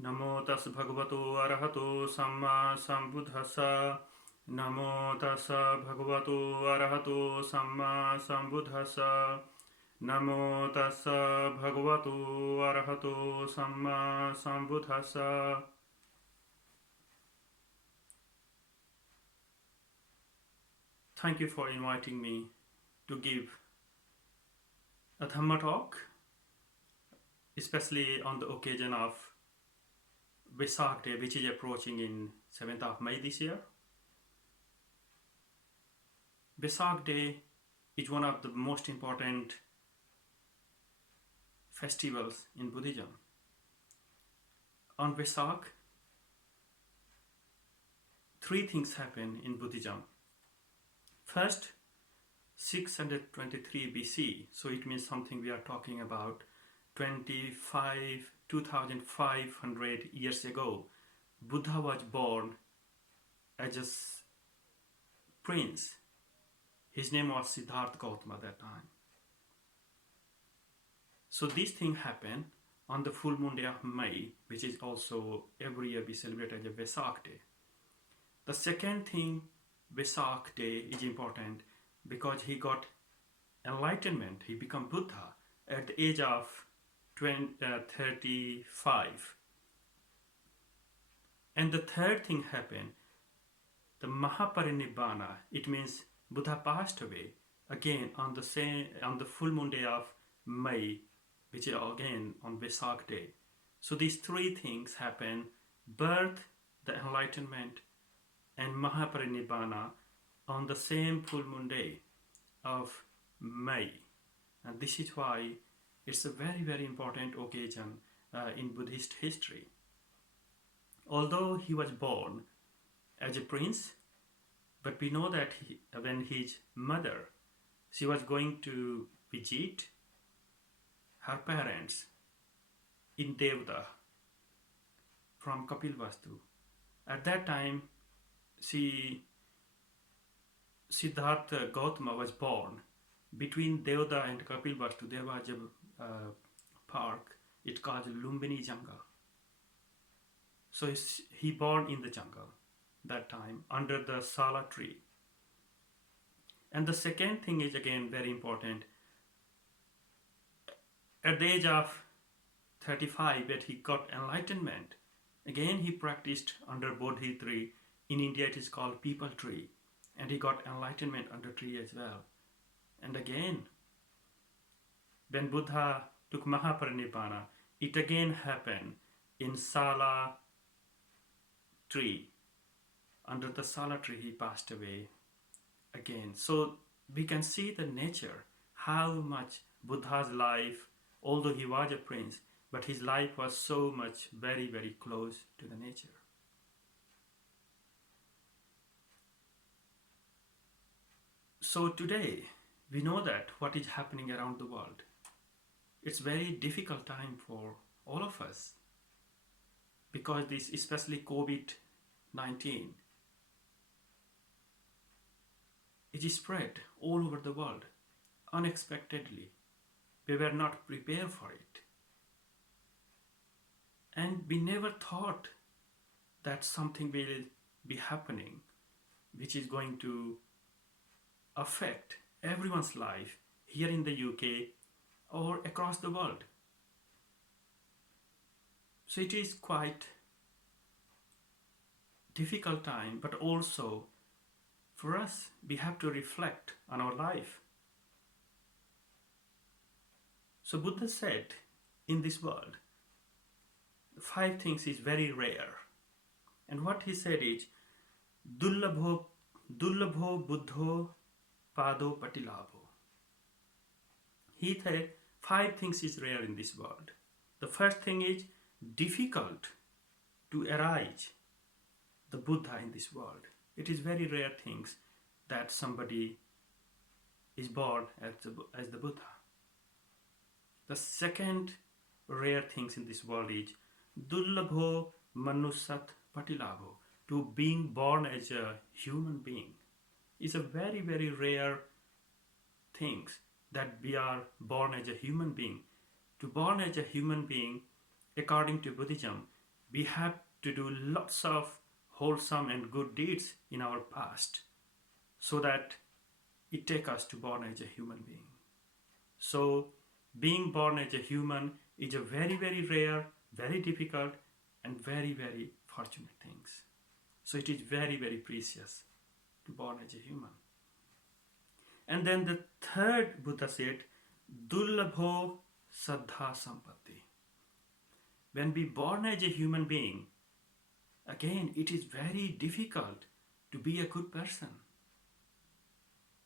Namo tassa bhagavato arahato samma sambuddhassa. Namo tassa bhagavato arahato samma sambuddhassa. Namo tassa bhagavato arahato samma sambuddhassa. Thank you for inviting me to give a Dhamma talk, especially on the occasion of Wesak Day, which is approaching in 7th of May this year. Wesak Day is one of the most important festivals in Buddhism. On Wesak, three things happen in Buddhism. First, 623 BC, so it means something we are talking about 2,500 years ago. Buddha was born as a prince. His name was Siddhartha Gautama at that time. So this thing happened on the full moon day of May, which is also every year we celebrate as a Wesak Day. The second thing, Wesak Day is important because he got enlightenment. He became Buddha at the age of 35. And the third thing happened, the mahaparinibbana. It means Buddha passed away again on the full moon day of May, which is again on Wesak Day. So these three things happen: birth, the enlightenment, and mahaparinibbana on the same full moon day of May. And this is why it's a very, very important occasion in Buddhist history. Although he was born as a prince, but we know that when his mother, she was going to visit her parents in Devda from Kapilvastu. At that time, Siddhartha Gautama was born. Between Devda and Kapilvastu, there was a park. It called Lumbini Jungle. So he born in the jungle that time under the Sala tree. And the second thing is again very important. At the age of 35, when he got enlightenment, again he practiced under Bodhi tree. In India it is called people tree. And he got enlightenment under tree as well. And again, when Buddha took mahaparinibbana, it again happened in Sala tree. Under the Sala tree he passed away again. So we can see the nature, how much Buddha's life, although he was a prince, but his life was so much very, very close to the nature. So today, we know that what is happening around the world. It's very difficult time for all of us because this, especially COVID-19, it is spread all over the world unexpectedly. We were not prepared for it. And we never thought that something will be happening which is going to affect everyone's life here in the UK or across the world. So it is quite difficult time, but also for us, we have to reflect on our life. So Buddha said, in this world, 5 things is very rare. And what he said is, Dullabho Buddho Pado Patilabho. He said 5 things is rare in this world. The first thing is difficult to arise the Buddha in this world. It is very rare things that somebody is born as the Buddha. The second rare things in this world is Dullabho Manusat Patilabho. To being born as a human being is a very, very rare things that we are born as a human being. To born as a human being, according to Buddhism, we have to do lots of wholesome and good deeds in our past so that it takes us to born as a human being. So being born as a human is a very, very rare, very difficult, and very, very fortunate things. So it is very, very precious to born as a human. And then the third Buddha said, Dullabho Saddha Sampatti. When we born as a human being, again, it is very difficult to be a good person,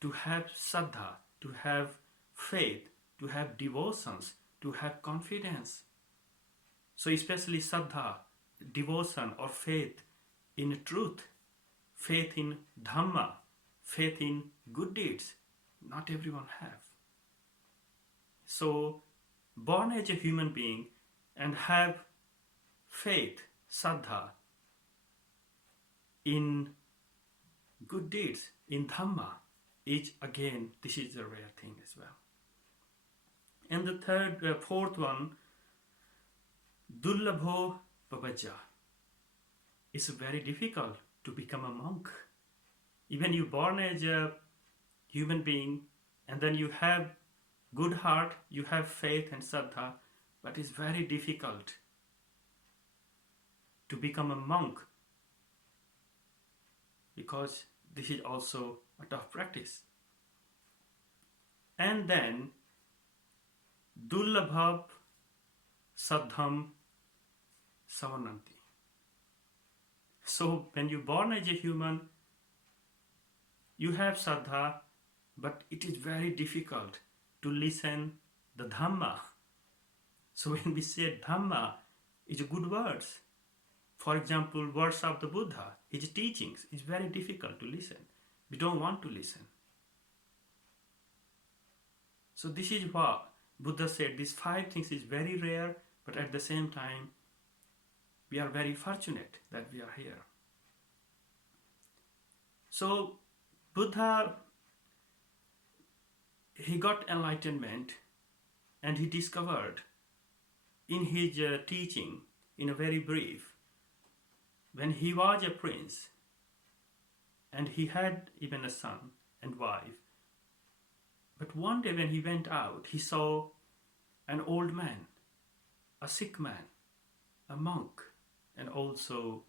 to have saddha, to have faith, to have devotions, to have confidence. So especially saddha, devotion or faith in truth, faith in Dhamma, faith in good deeds, not everyone have. So born as a human being and have faith, saddha, in good deeds, in Dhamma, this is a rare thing as well. And the fourth one, Dullabho Papaja. It's very difficult to become a monk. Even you born as a human being and then you have good heart, you have faith and saddha, but it's very difficult to become a monk because this is also a tough practice. And then Dullabha Saddham Savananti. So when you're born as a human, you have saddha, but it is very difficult to listen the Dhamma. So when we say Dhamma, it's good words. For example, words of the Buddha, his teachings, is very difficult to listen. We don't want to listen. So this is what Buddha said, these 5 things is very rare, but at the same time, we are very fortunate that we are here. So Buddha, he got enlightenment and he discovered in his teaching, in a very brief, when he was a prince and he had even a son and wife, but one day when he went out, he saw an old man, a sick man, a monk, and also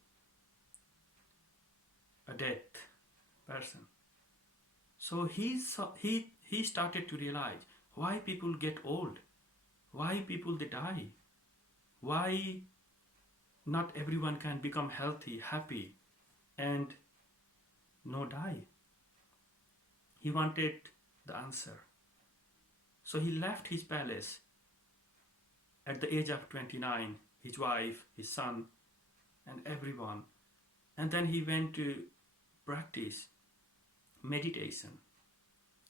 a dead person. So he started to realize why people get old, why people they die, why not everyone can become healthy, happy, and no die. He wanted the answer. So he left his palace at the age of 29, his wife, his son, and everyone. And then he went to practice meditation.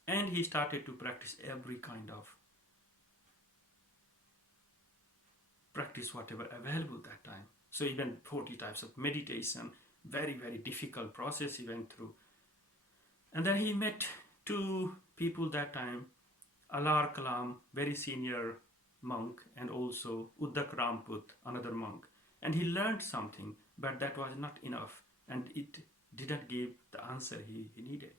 And he started to practice every kind of practice, whatever available that time. So even 40 types of meditation, very, very difficult process he went through. And then he met 2 people that time, Alar Kalam, very senior monk, and also Uddak Ramput, another monk. And he learned something, but that was not enough, and it didn't give the answer he needed.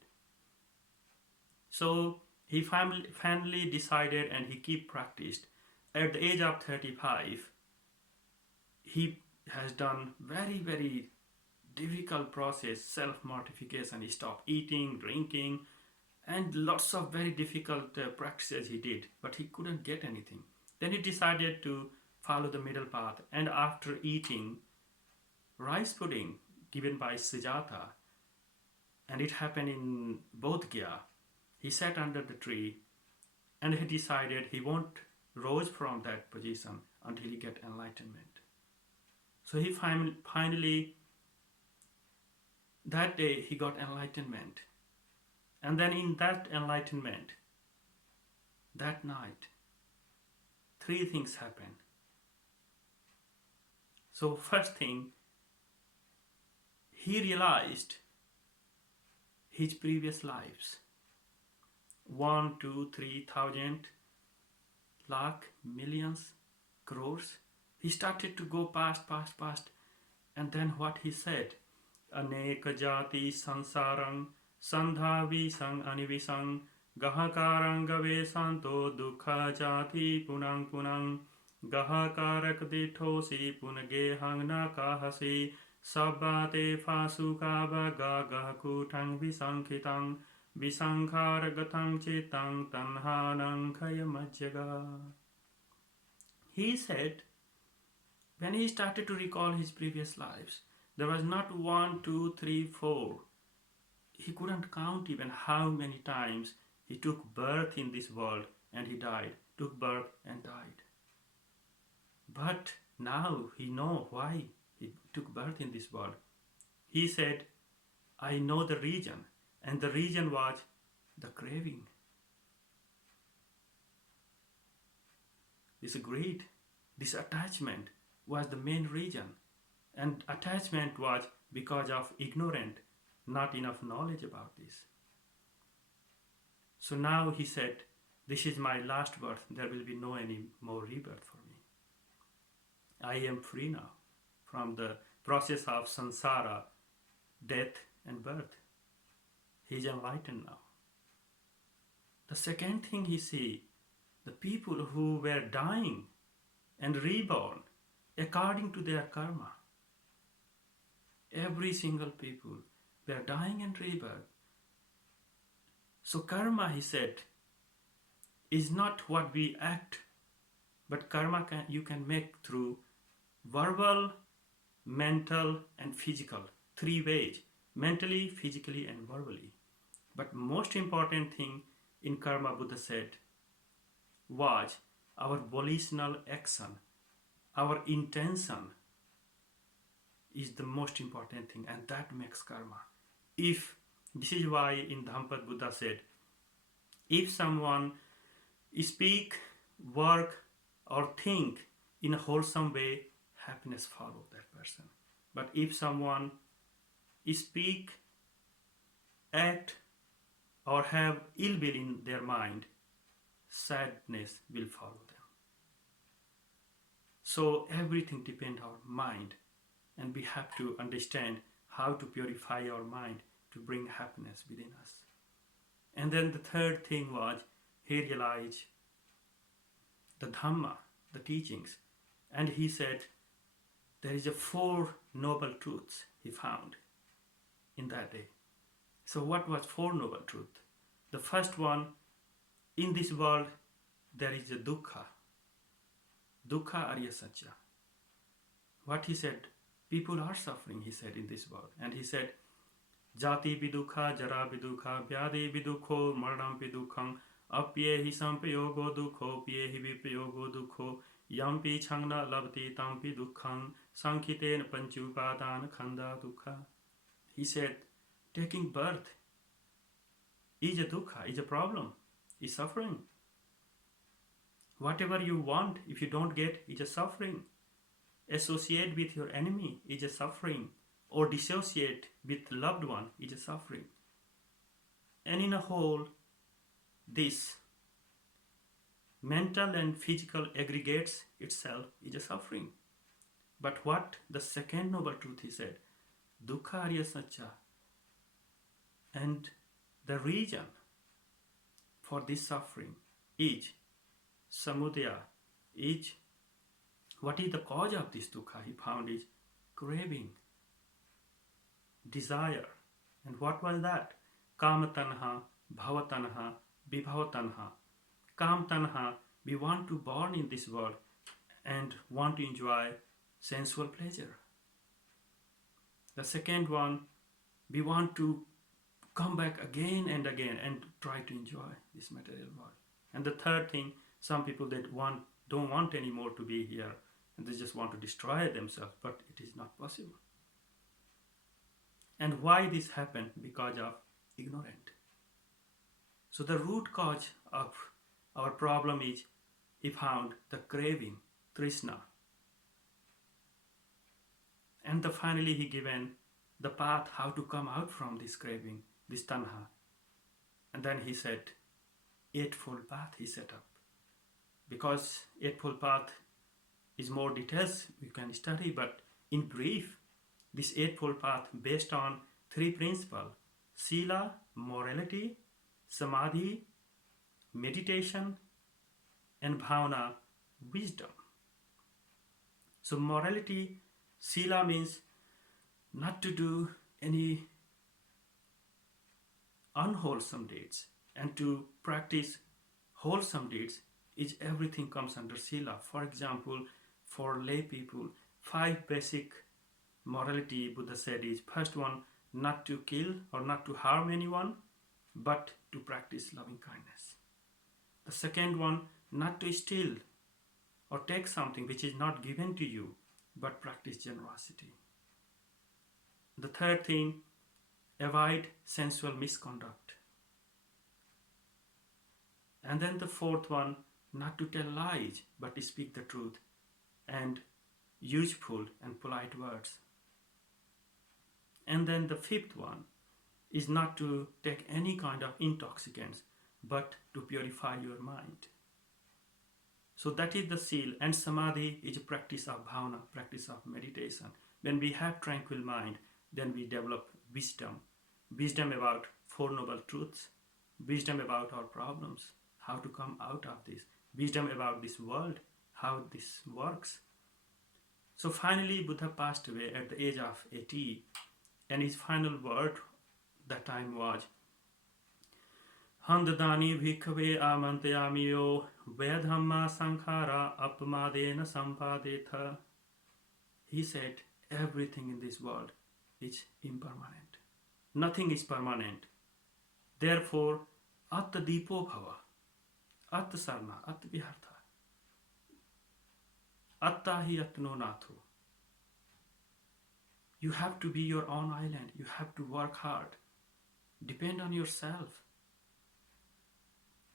So he finally decided, and he keep practiced. At the age of 35, he has done very, very difficult process, self-mortification. He stopped eating, drinking, and lots of very difficult practices he did, but he couldn't get anything. Then he decided to follow the middle path, and after eating rice pudding given by Sujata, and it happened in Bodh Gaya, he sat under the tree and he decided he won't rise from that position until he get enlightenment. So he finally, that day he got enlightenment. And then in that enlightenment, that night, 3 things happened. So first thing, he realized his previous lives. 1, 2, 3,000, lakh, millions, crores. He started to go past, And then what he said, Aneka jati sansarang sandhavi sang anivisang gahakarang gave santo dukha jati punang punang gahakarak dithosi punage hangna kahasi sabate fasukaba gagakutang visankitang visankharagatang chitang tanhanang kayamajjaga. He said, when he started to recall his previous lives, there was not 1, 2, 3, 4. He couldn't count even how many times he took birth in this world and he died, took birth and died. But now he knows why he took birth in this world. He said, I know the reason, and the reason was the craving. This greed, this attachment was the main reason. And attachment was because of ignorant, not enough knowledge about this. So now he said, this is my last birth. There will be no any more rebirth for me. I am free now from the process of samsara, death and birth. He is enlightened now. The second thing he see, the people who were dying and reborn according to their karma. Every single people were dying and rebirth. So karma, he said, is not what we act, but karma you can make through verbal, mental and physical. 3 ways, mentally, physically and verbally. But most important thing in karma, Buddha said, was our volitional action, our intention is the most important thing, and that makes karma. If this is why in Dhamma Buddha said, if someone speak, work or think in a wholesome way, happiness follows that person. But if someone speak, act or have ill will in their mind, sadness will follow them. So everything depends on our mind, and we have to understand how to purify our mind to bring happiness within us. And then the third thing was, he realized the Dhamma, the teachings, and he said there is a 4 noble truths he found in that day. So what was 4 noble truths? The first one, in this world there is a dukkha. Dukkha arya satya. What he said, people are suffering, he said, in this world. And he said, jati vidukha, jara vidukha, vyadi vidukho, maranam vidukham, apyehi sampayogo dukho, pyehi vipayogo dukho, yampi changna labti tampi dukham, sankiten panchupadan khanda dukha. He said, taking birth is a dukkha, is a problem, is suffering. Whatever you want, if you don't get, is a suffering. Associate with your enemy is a suffering, or dissociate with loved one is a suffering. And in a whole, this mental and physical aggregates itself is a suffering. But what the second noble truth he said, dukkha arya satya, and the reason for this suffering is samudaya, is what is the cause of this dukkha he found is craving, desire. And what was that? Kama tanha, bhava tanha, vibhava tanha. Kam tanha, we want to born in this world and want to enjoy sensual pleasure. The second one, we want to come back again and again and try to enjoy this material world. And the third thing, some people that don't want anymore to be here, and they just want to destroy themselves, but it is not possible. And why this happened? Because of ignorant. So the root cause of our problem is, he found the craving, trishna. And finally he given the path how to come out from this craving, this tanha. And then he said, Eightfold Path he set up. Because Eightfold Path is more details we can study, but in brief, this Eightfold Path based on three principles: Sila, morality; Samadhi, meditation; and Bhavana, wisdom. So morality, Sila means not to do any unwholesome deeds, and to practice wholesome deeds is everything comes under Sila. For example, for lay people, 5 basic morality Buddha said is: first one, not to kill or not to harm anyone, but to practice loving kindness. The second one, not to steal or take something which is not given to you, but practice generosity. The third thing, avoid sensual misconduct. And then the fourth one, not to tell lies, but to speak the truth and useful and polite words. And then the fifth one is not to take any kind of intoxicants, but to purify your mind. So that is the seal. And Samadhi is a practice of bhavana, practice of meditation. When we have tranquil mind, then we develop wisdom. Wisdom about Four Noble Truths, wisdom about our problems, how to come out of this, wisdom about this world, how this works. So finally, Buddha passed away at the age of 80, and his final word that time was, Handadani bhikkhave amantayamiyo vedhamma sankhara apmadena sampadetha. He said, everything in this world is impermanent. Nothing is permanent. Therefore, atta dipo bhava, atta sarna, atta vihartha, atta hi atno natho. You have to be your own island. You have to work hard. Depend on yourself.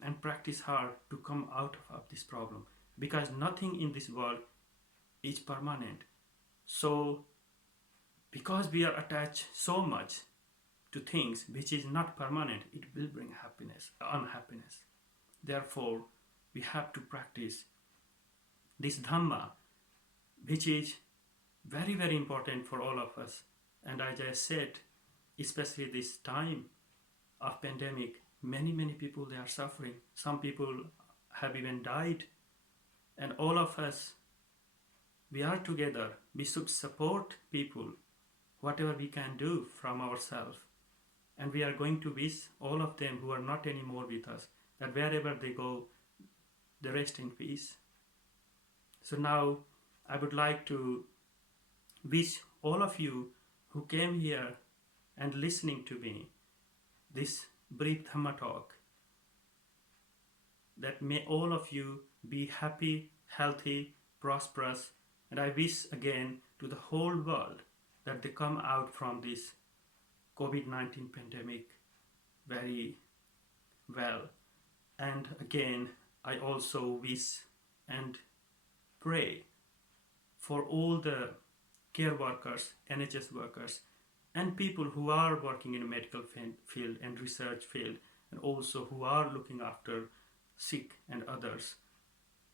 And practice hard to come out of this problem. Because nothing in this world is permanent. So, because we are attached so much to things which is not permanent, it will bring happiness, unhappiness. Therefore, we have to practice this Dhamma, which is very, very important for all of us. And as I said, especially this time of pandemic, many people, they are suffering. Some people have even died. And all of us, we are together. We should support people, whatever we can do from ourselves. And we are going to wish all of them who are not anymore with us, that wherever they go, they rest in peace. So now, I would like to wish all of you who came here and listening to me, this brief Dhamma talk, that may all of you be happy, healthy, prosperous, and I wish again to the whole world that they come out from this COVID-19 pandemic very well. And again, I also wish and pray for all the care workers, NHS workers, and people who are working in a medical field and research field, and also who are looking after sick and others.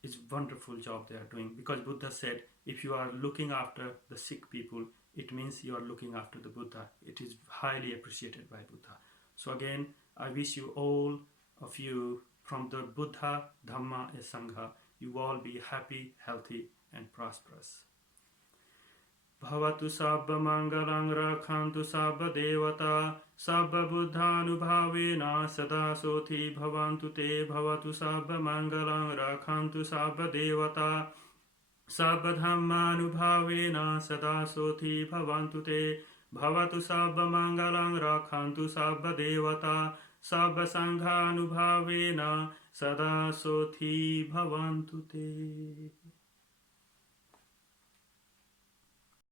It's a wonderful job they are doing, because Buddha said, if you are looking after the sick people, it means you are looking after the Buddha. It is highly appreciated by Buddha. So again, I wish you all of you from the Buddha, Dhamma and Sangha, you all be happy, healthy and prosperous. Bhavatu sabba mangalang rakhantu sabba devata sabba buddhanubhavena sada sothi bhavantu te. Bhavatu sabba mangalang rakhantu sabba devata sabba dhammanubhavena sada sothi bhavantu te. Bhavatu sabba mangalang rakhantu sabba devata sabba sanghanubhavena sada sothi bhavantu te.